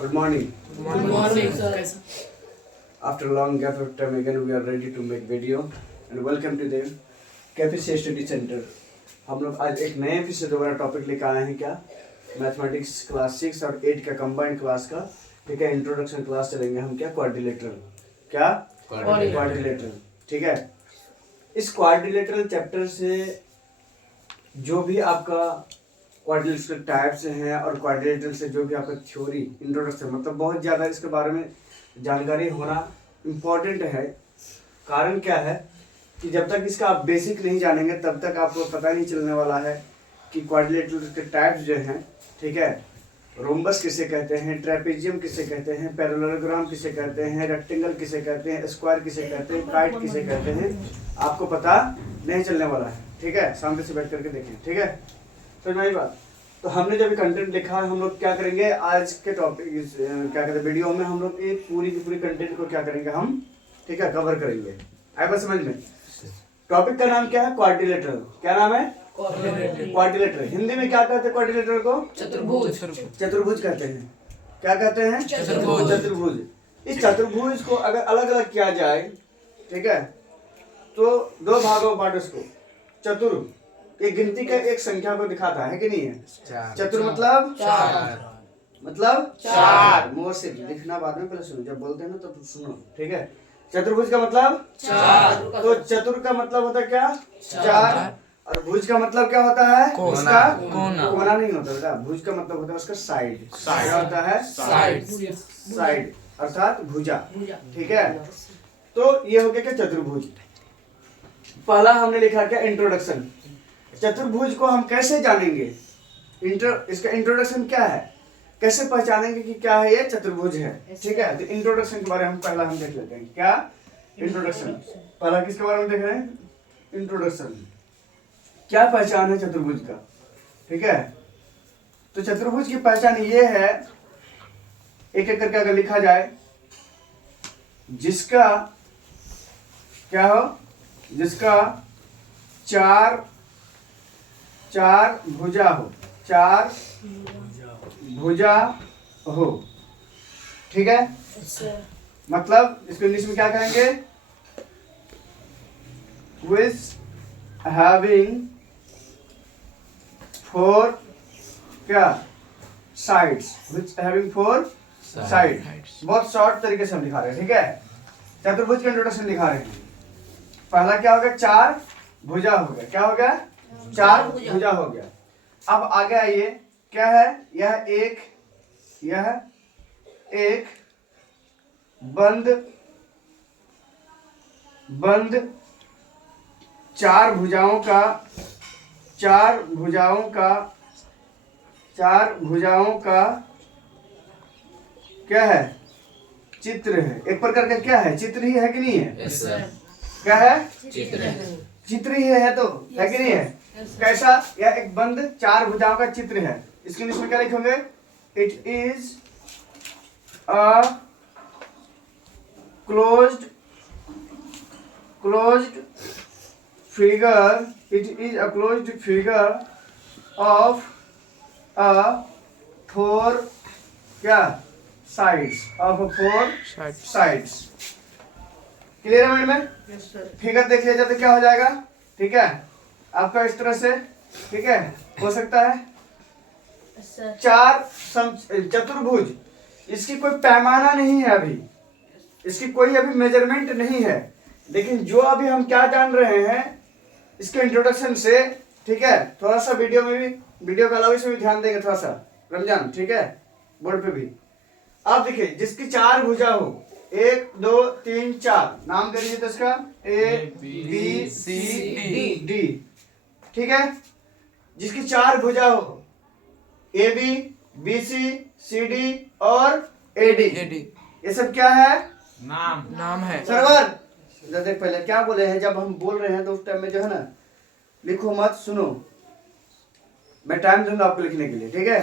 Good morning. Good morning, sir. After a long gap of time again we are ready to make video and welcome to the cafe study centre. हम लोग आज एक नए फिर से दोबारा topic लेकर आए हैं। क्या मैथमेटिक्स क्लास 6 और 8 का कंबाइंड क्लास का ठीक है इंट्रोडक्शन क्लास चलेंगे हम। क्या क्वाड्रिलेटरल, क्या क्वाड्रिलेटरल, ठीक है। इस क्वाड्रिलेटरल चैप्टर से जो भी आपका क्वाड्रिलेटरल टाइप्स हैं और क्वाड्रिलेटरल से जो भी आपका थ्योरी इंट्रोडक्शन मतलब बहुत ज़्यादा इसके बारे में जानकारी होना इम्पोर्टेंट है। कारण क्या है कि जब तक इसका आप बेसिक नहीं जानेंगे तब तक आपको पता नहीं चलने वाला है कि क्वाड्रिलेटरल के टाइप्स जो हैं, ठीक है, रोम्बस किसे कहते हैं, ट्रेपेजियम किसे कहते हैं, पैरेललोग्राम किसे कहते हैं, रेक्टेंगल किसे कहते हैं, स्क्वायर किसे कहते हैं, काइट किसे कहते हैं, आपको पता नहीं चलने वाला है। ठीक है, सामने से बैठ करके देखें। ठीक है, तो नहीं बात। तो हमने जब कंटेंट लिखा है हम लोग क्या करेंगे आज के टॉपिक क्या कहते हैं वीडियो में हम लोग एक पूरी की पूरी कंटेंट को क्या करेंगे हम, ठीक है, कवर करेंगे। आए बात समझ में। टॉपिक का नाम क्या है? क्वाड्रिलेटरल। क्या नाम है? क्वाड्रिलेटरल। हिंदी में क्या कहते हैं क्वाड्रिलेटरल को? चतुर्भुज। चतुर्भुज कहते हैं। क्या कहते हैं? चतुर्भुज। चतुर्भुज। इस चतुर्भुज को अगर अलग अलग किया जाए, ठीक है, तो दो भागों में बांटो इसको। चतुर एक गिनती का एक संख्या को दिखाता है कि नहीं है? चतुर मतलब चार। मतलब चार। मोर से लिखना बाद में, पहले सुनो, जब बोलते हैं ना तो सुनो। ठीक है, चतुर्भुज का मतलब चार। तो चतुर का मतलब होता है क्या? चार। और भुज का मतलब क्या होता है? उसका कोना नहीं होता बेटा। भुज का मतलब होता है उसका साइड। क्या होता है? साइड अर्थात भुजा। ठीक है, तो ये हो गया क्या? चतुर्भुज। पहला हमने लिखा क्या? इंट्रोडक्शन। चतुर्भुज को हम कैसे जानेंगे? इसका इंट्रोडक्शन क्या है, कैसे पहचानेंगे कि क्या है ये चतुर्भुज है? ठीक है, तो इंट्रोडक्शन के बारे में पहला हम देख लेते हैं। क्या इंट्रोडक्शन? पहला किसके बारे में देख रहे हैं? इंट्रोडक्शन। क्या पहचान है चतुर्भुज का? ठीक है, तो चतुर्भुज की पहचान ये है, एक एक करके अगर लिखा जाए, जिसका क्या हो? जिसका चार भुजा हो। चार भुजा हो। ठीक है, मतलब इसको इंग्लिश में क्या कहेंगे? विच हैविंग फोर क्या sides. Which having four side. बहुत शॉर्ट तरीके से हम दिखा रहे हैं। ठीक है, चतुर्भुज का इंट्रोडक्शन दिखा रहे हैं। पहला क्या हो गया? चार भुजा हो गया। क्या हो गया? चार भुजा हो गया। अब आगे आइए, क्या है? यह एक बंद चार भुजाओं का क्या है? चित्र है। एक प्रकार का क्या है? चित्र ही है कि नहीं है? क्या है? चित्र ही है तो है कि नहीं है? कैसा? यह एक बंद चार भुजाओं का चित्र है। इसके इंग्लिश में क्या लिखेंगे? It is a closed figure. It is a closed figure of a four क्या sides. Of four sides. Clear है में? फिगर देख लिया जाए तो क्या हो जाएगा? ठीक है, आपका इस तरह से, ठीक है, हो सकता है चार चतुर्भुज। इसकी कोई पैमाना नहीं है अभी, इसकी कोई अभी मेजरमेंट नहीं है, लेकिन जो अभी हम क्या जान रहे हैं इसके इंट्रोडक्शन से, ठीक है, थोड़ा सा वीडियो में भी, वीडियो के अलावा इसमें भी ध्यान देंगे थोड़ा सा रमजान। ठीक है, बोर्ड पे भी आप देखिए, जिसकी चार भुजा हो, 1 2 3 4, नाम दे दीजिए तो इसका A B C D। ठीक है, जिसकी चार भुजा हो, AB BC CD और AD, ये सब क्या है? नाम है। सरवर देख, पहले क्या बोले हैं, जब हम बोल रहे हैं तो उस टाइम में जो है ना, लिखो मत, सुनो, मैं टाइम दूंगा आपको लिखने के लिए। ठीक है,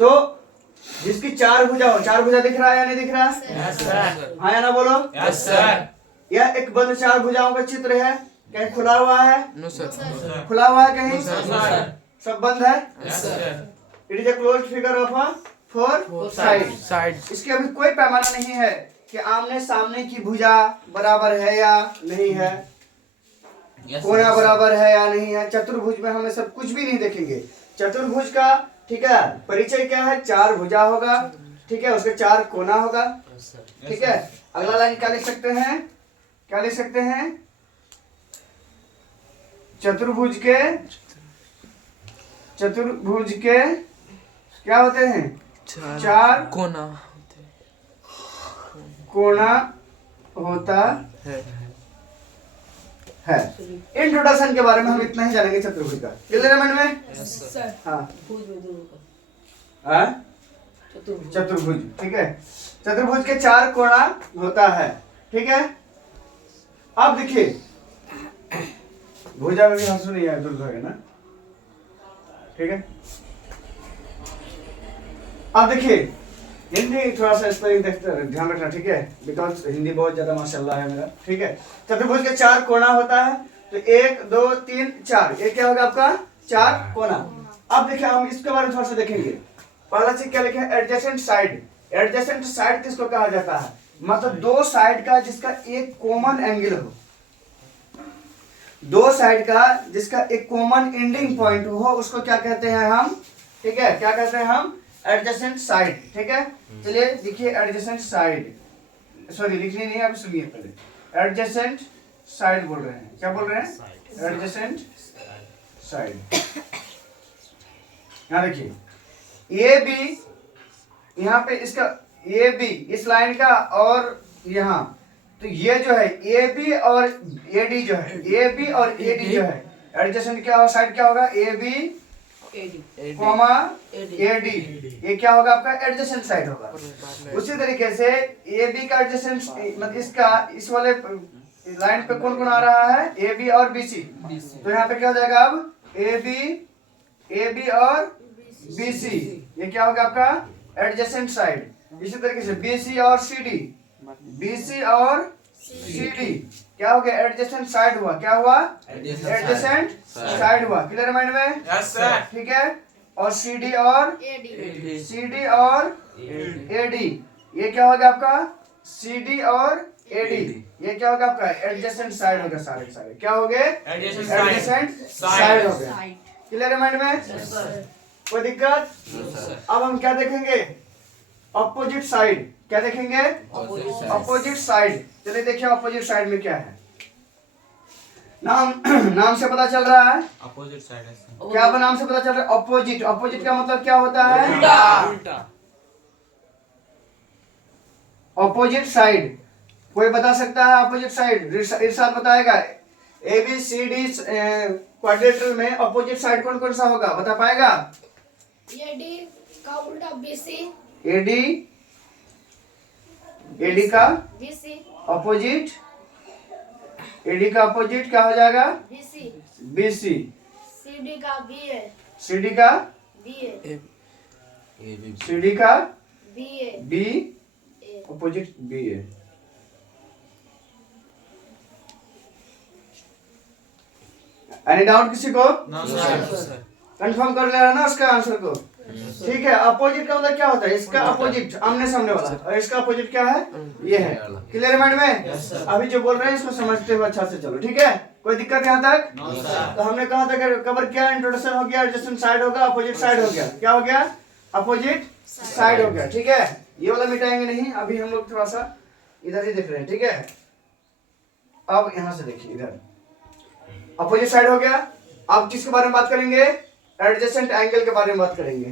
तो जिसकी चार भुजा हो, चार भुजा दिख रहा है या नहीं दिख रहा? Yes sir. हाँ या ना बोलो? Yes sir. यह एक बंद चार भुजाओं का चित्र है। कहीं खुला हुआ है? No sir. खुला हुआ है कहीं? सर। सब बंद है। Yes sir. It is a closed figure of a four side. Side इसके अभी कोई पैमाना नहीं है कि आमने सामने की भुजा बराबर है या नहीं है, कोना बराबर है या नहीं है। चतुर्भुज में हमें सब कुछ भी नहीं देखेंगे। चतुर्भुज का ठीक है परिचय क्या है, चार भुजा होगा, ठीक है, उसके चार कोना होगा, ठीक है। अगला लाइन क्या लिख सकते हैं, क्या लिख सकते हैं, चतुर्भुज के क्या होते हैं, चार कोना कोना होता है। इंट्रोडक्शन के बारे में हम इतना ही जानेंगे चतुर्भुज का। क्लियर है में? हाँ हाँ? चतुर्भुज, ठीक है। चतुर्भुज के चार कोना होता है, ठीक है। अब देखिए भुजा में भी हंसू नहीं है, दुर्ग है ना, ठीक है। अब देखिए हिंदी थोड़ा सा स्पेलिंग देखते ध्यान रखना, ठीक है, बिकॉज हिंदी बहुत ज्यादा माशाल्लाह है मेरा, ठीक है। चतुर्भुज के चार कोना होता है, तो 1 2 3 4, ये क्या होगा आपका चार कोना। अब देखिए हम इसके बारे में थोड़ा सा देखेंगे। पहला चीज क्या लिखे, एडजेसेंट साइड। एडजेसेंट साइड किसको कहा जाता है, मतलब दो साइड का जिसका एक कॉमन एंगल हो, दो साइड का जिसका एक कॉमन एंडिंग पॉइंट हो, उसको क्या कहते हैं हम, ठीक है, क्या कहते हैं हम, एडजेसेंट साइड, ठीक है। चलिए देखिए एडजेसेंट साइड, सॉरी लिखनी नहीं है, आप सुनिए पहले। एडजेसेंट साइड बोल रहे हैं, क्या बोल रहे हैं, एडजेसेंट साइड। यहाँ देखिए ए बी, यहाँ पे इसका ए बी इस लाइन का, और यहाँ तो ये जो है ए बी और ए डी जो है, ए बी और ए डी जो है, एडजेसेंट क्या साइड क्या होगा, A B comma A D, ये क्या होगा आपका एडजेसेंट साइड होगा। उसी तरीके से ए बी का एडजेसेंट मतलब इसका इस वाले लाइन पे कौन कौन आ रहा है, ए बी और बी सी, तो यहाँ पे क्या हो जाएगा अब ए बी और बी सी, ये क्या होगा आपका एडजेसेंट साइड। इसी तरीके से बी सी और सी डी, बी सी और सी डी क्या हो गया, एडजेसेंट साइड हुआ, क्या हुआ, एडजेसेंट साइड हुआ। क्लियर माइंड में? Yes sir. ठीक है। और सी डी और ए डी, ये क्या होगा आपका सी डी और ए डी, ये क्या होगा आपका एडजेसेंट साइड होगा, सारे सारे क्या हो गए, एडजेसेंट साइड हो गए। क्लियर माइंड में? कोई दिक्कत? अब हम क्या देखेंगे, अपोजिट साइड। क्या देखेंगे, अपोजिट साइड। चलिए देखिए अपोजिट साइड में क्या है। नाम से पता चल रहा है, अपोजिट साइड है। क्या नाम से पता चल रहा है, अपोजिट। अपोजिट का मतलब क्या होता है, उल्टा। अपोजिट साइड कोई बता सकता है, अपोजिट साइड इरशाद बताएगा। A B C D quadrilateral में अपोजिट साइड कौन कौन सा होगा, बता पाएगा? एडी का उल्टा बीसी, एडी का बीसी, अपोजिट, एडी का अपोजिट क्या हो जाएगा, बीसी, बीसी। सीडी का बीए, सीडी का बीए, सीडी का बीए, बी, अपोजिट बी है। एनी डाउट किसी को? No sir. कंफर्म कर ले रहा ना उसका आंसर को? ठीक है। अपोजिट का मतलब क्या होता है, इसका अपोजिट आमने सामने वाला, और इसका अपोजिट क्या है, ये है। क्लियर माइंड में? अभी जो बोल रहे हैं इसको समझते हुए अच्छा से चलो, ठीक है। कोई दिक्कत यहाँ तक? तो हमने कहा था कि कवर क्या, इंट्रोडक्शन हो गया, एडजेसेंट साइड होगा, अपोजिट साइड हो गया। क्या हो गया, अपोजिट साइड हो गया, ठीक है। ये वाला मिटाएंगे नहीं, अभी हम लोग थोड़ा सा इधर ही देख रहे हैं, ठीक है। अब यहाँ से देखिए, इधर अपोजिट साइड हो गया। अब किसके बारे में बात करेंगे, एडजेसेंट एंगल के बारे में बात करेंगे।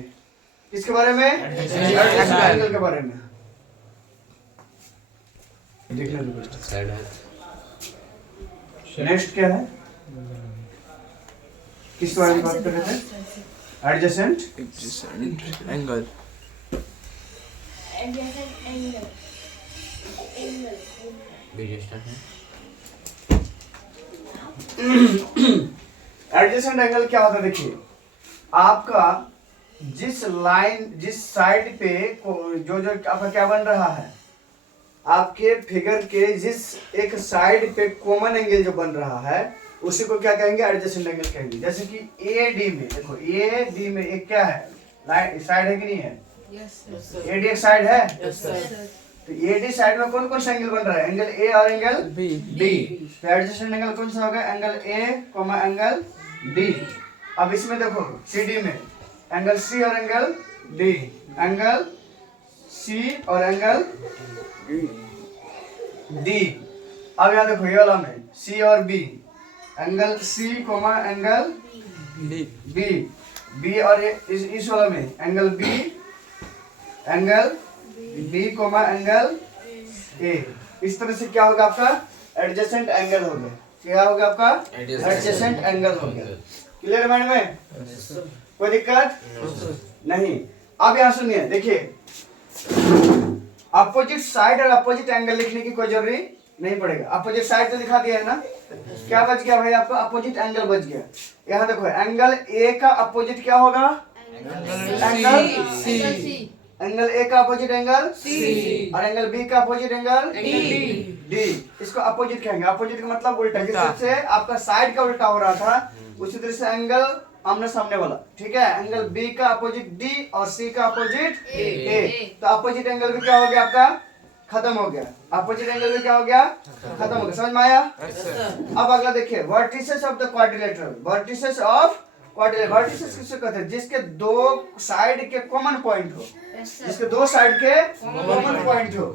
किसके बारे में, एडजेसेंट एंगल के बारे में। देखना नेक्स्ट क्या है, किस बारे में बात कर रहे थे, adjacent angle. Adjacent angle, adjacent angle क्या होता है, देखिए आपका जिस लाइन, जिस साइड पे जो जो आपका क्या बन रहा है, आपके फिगर के जिस एक साइड पे कॉमन एंगल जो बन रहा है, उसी को क्या कहेंगे, एडजेसेंट एंगल कहेंगे। जैसे कि ए डी में देखो, ए डी में एक क्या है, लाइन साइड है कि नहीं है? Yes, sir. एडी एक साइड है। Yes, sir. तो एडी साइड में कौन कौन सा एंगल बन रहा है? एंगल ए और एंगल B. डी। तो एडजेसेंट एंगल कौन सा होगा? Angle A comma angle D. अब इसमें देखो सीडी में एंगल सी और एंगल डी, एंगल सी और एंगल डी। अब यहाँ देखो ये वाला में सी और B, angle C comma angle D. B, B और इस वाला में angle B comma angle A. इस तरह से क्या होगा आपका? एडजेसेंट एंगल हो गया। क्या होगा आपका? एडजेसेंट एंगल हो गया। क्लियर माइंड में? कोई दिक्कत नहीं। अब यहाँ सुनिए, देखिए अपोजिट साइड और अपोजिट एंगल लिखने की कोई जरूरी नहीं पड़ेगा। अपोजिट साइड तो दिखा दिया है ना। क्या बच गया भाई आपका? अपोजिट एंगल बच गया। यहाँ देखो एंगल ए का अपोजिट क्या होगा? Angle C. एंगल ए का अपोजिट एंगल C. और एंगल बी का अपोजिट एंगल D. डी। इसको अपोजिट कहेंगे। अपोजिट का मतलब उल्टा। जिस उल्टा। तरह से आपका साइड का उल्टा हो रहा था उसी तरह से एंगल आमने सामने वाला, ठीक है। एंगल बी का अपोजिट डी और सी का अपोजिट ए। तो अपोजिट एंगल भी क्या हो गया आपका? खत्म हो गया। अपोजिट एंगल भी क्या हो गया? खत्म हो गया। समझ में आया? Yes, sir. अब अगला देखिए, vertices of the quadrilateral. Vertices of quadrilateral, vertices किसको कहते हैं? जिसके दो साइड के कॉमन पॉइंट हो, जिसके दो साइड के कॉमन पॉइंट हो।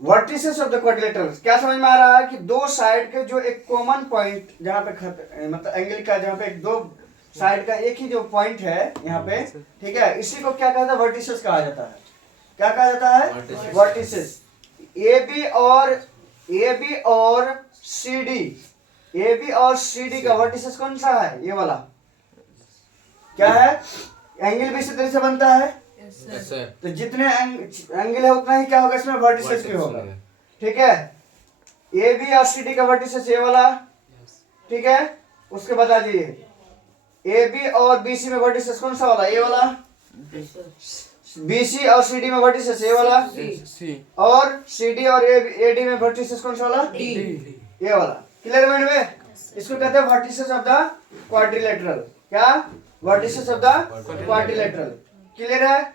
वर्टिसेस ऑफ द क्वाड्रिलेटरल क्या समझ में आ रहा है? कि दो साइड के जो एक कॉमन पॉइंट जहाँ पे मतलब एंगल का जहाँ पे दो साइड का एक ही जो पॉइंट है यहाँ पे, ठीक है, इसी को क्या कहता है? वर्टिसेस कहा जाता है। क्या कहा जाता है? वर्टिसेस। ए बी और सी डी का वर्टिसेस कौन सा है? ये वाला क्या है? एंगल भी इसी तरह से बनता है। Yes, sir. तो जितने एंगल है उतना ही क्या होगा? इसमें वर्टिसेस भी होगा, ठीक है। ए बी और सी डी का वर्टिसेस ये वाला, ठीक है। उसके बाद आ जाइए, ए बी और बी सी में वर्टिसेस कौन सा वाला? ये वाला। बी सी और सी डी में वर्टिसेस ये वाला। C. और सी डी और ए डी में वर्टिसेस कौन सा वाला? D. ये वाला। क्लियर माइंड में? इसको कहते हैं वर्टिसेस ऑफ द क्वाड्रिलेटरल। क्या? Vertices of the quadrilateral. Clear है?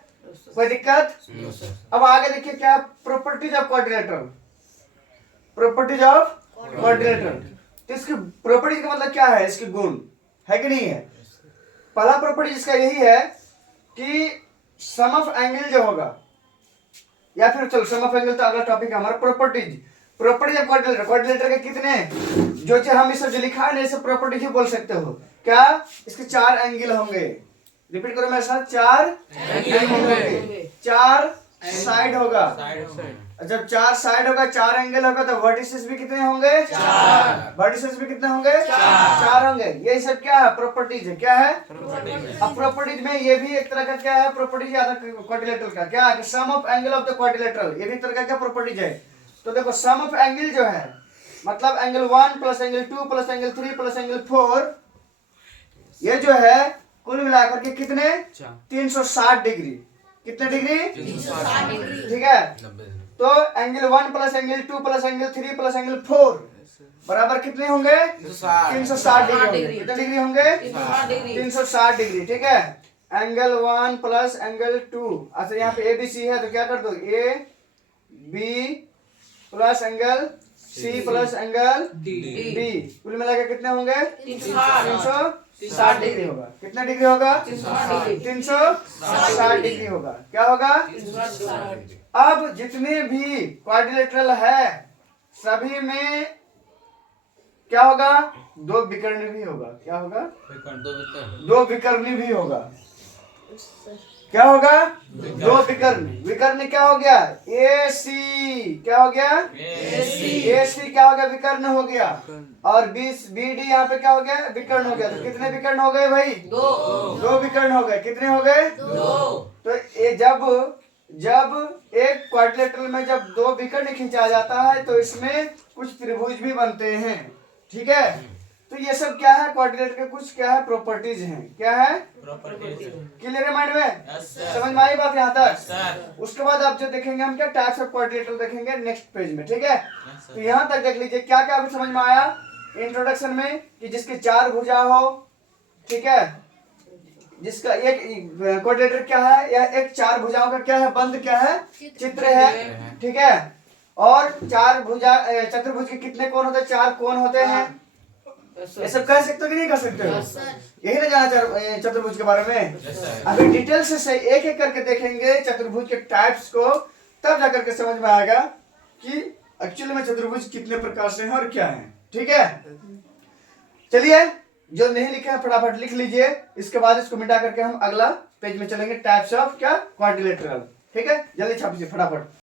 कोई दिक्कत? No, sir. अब आगे देखिए क्या properties of quadrilateral. Properties of quadrilateral. तो इसकी प्रॉपर्टीज का मतलब क्या है? इसके गुण है कि नहीं है? पहला प्रॉपर्टी इसका यही है कि सम ऑफ एंगल जो होगा, या फिर चलो सम ऑफ एंगल तो अगला टॉपिक है हमारा। Properties of quadrilateral. क्वाड्रिलेटर के कितने जो चाहे हम इसे जो लिखा है ना इसे प्रॉपर्टीज ही बोल सकते हो। क्या? इसके 4 एंगल होंगे। रिपीट करो मेरे साथ, 4 एंगल होंगे। 4 साइड होगा। जब 4 साइड होगा, 4 एंगल होगा, तो वर्टिसेस भी कितने होंगे? 4। वर्टिसेस भी कितने होंगे? 4 होंगे। ये सब क्या है? प्रॉपर्टीज है। क्या है? अब प्रॉपर्टीज में ये भी एक तरह का क्या है? प्रॉपर्टीज क्वाड्रिलेटरल का क्या है? Sum of angle of the quadrilateral. ये भी एक तरह का क्या प्रॉपर्टीज है? तो देखो सम ऑफ एंगल जो है मतलब angle 1 plus angle 2 plus angle 3 plus angle 4, ये जो है कुल मिलाकर के कितने? 360 डिग्री। कितने डिग्री? 360 डिग्री। ठीक है। तो angle 1 plus angle 2 plus angle 3 plus angle 4 बराबर कितने होंगे? 360 डिग्री होंगे। कितने डिग्री होंगे? 360 डिग्री। ठीक है। एंगल 1 प्लस एंगल 2, अच्छा यहाँ पे ए बी सी है तो क्या कर दो? A B plus angle C plus angle D, कुल मिला के कितने होंगे? 360 डिग्री होगा। कितना डिग्री होगा? 360 डिग्री होगा। क्या होगा? अब जितने भी क्वाड्रिलेटरल है सभी में क्या होगा? 2 विकर्ण भी होगा। क्या होगा? 2 विकर्ण भी होगा। क्या होगा? 2 विकर्ण। विकर्ण क्या हो गया? ए सी क्या हो गया? ए सी क्या हो गया? विकर्ण हो गया। और बी डी यहाँ पे क्या हो गया? विकर्ण हो गया। तो कितने विकर्ण हो गए भाई? 2 विकर्ण हो गए। कितने हो गए? 2। तो ये जब एक क्वाड्रिलेटरल में जब 2 विकर्ण खींचा जाता है तो इसमें कुछ त्रिभुज भी बनते हैं। ठीक है। तो ये सब क्या है? क्वाड्रिलेटर के कुछ क्या है? प्रॉपर्टीज हैं। क्या है? क्लियर है माइंड में? समझ में आई बात यहाँ तक? उसके बाद आप जो देखेंगे हम क्या टाइप्स ऑफ क्वाड्रिलेटर देखेंगे नेक्स्ट पेज में। ठीक है। तो यहाँ तक देख लीजिए क्या क्या अभी समझ में आया इंट्रोडक्शन में कि जिसकी 4 भुजा हो, ठीक है, जिसका एक क्वाड्रिलेटरल क्या है, या एक 4 भुजाओं का क्या है, बंद क्या है, चित्र है, ठीक है। और 4 भुजा चतुर्भुज के कितने कोण होते हैं, 4 कोण होते हैं। ये सब कह सकते हो कि नहीं कह सकते हो? यही ना जाना चतुर्भुज के बारे में। अभी डिटेल से एक एक करके देखेंगे चतुर्भुज के टाइप्स को, तब जाकर के समझ में आएगा कि एक्चुअली में चतुर्भुज कितने प्रकार से हैं और क्या है, ठीक है। चलिए, जो नहीं लिखा है फटाफट लिख लीजिए, इसके बाद इसको मिटा करके हम अगला पेज में चलेंगे, टाइप्स ऑफ क्या, क्वाड्रिलेटरल, ठीक है। जल्दी छापिए फटाफट।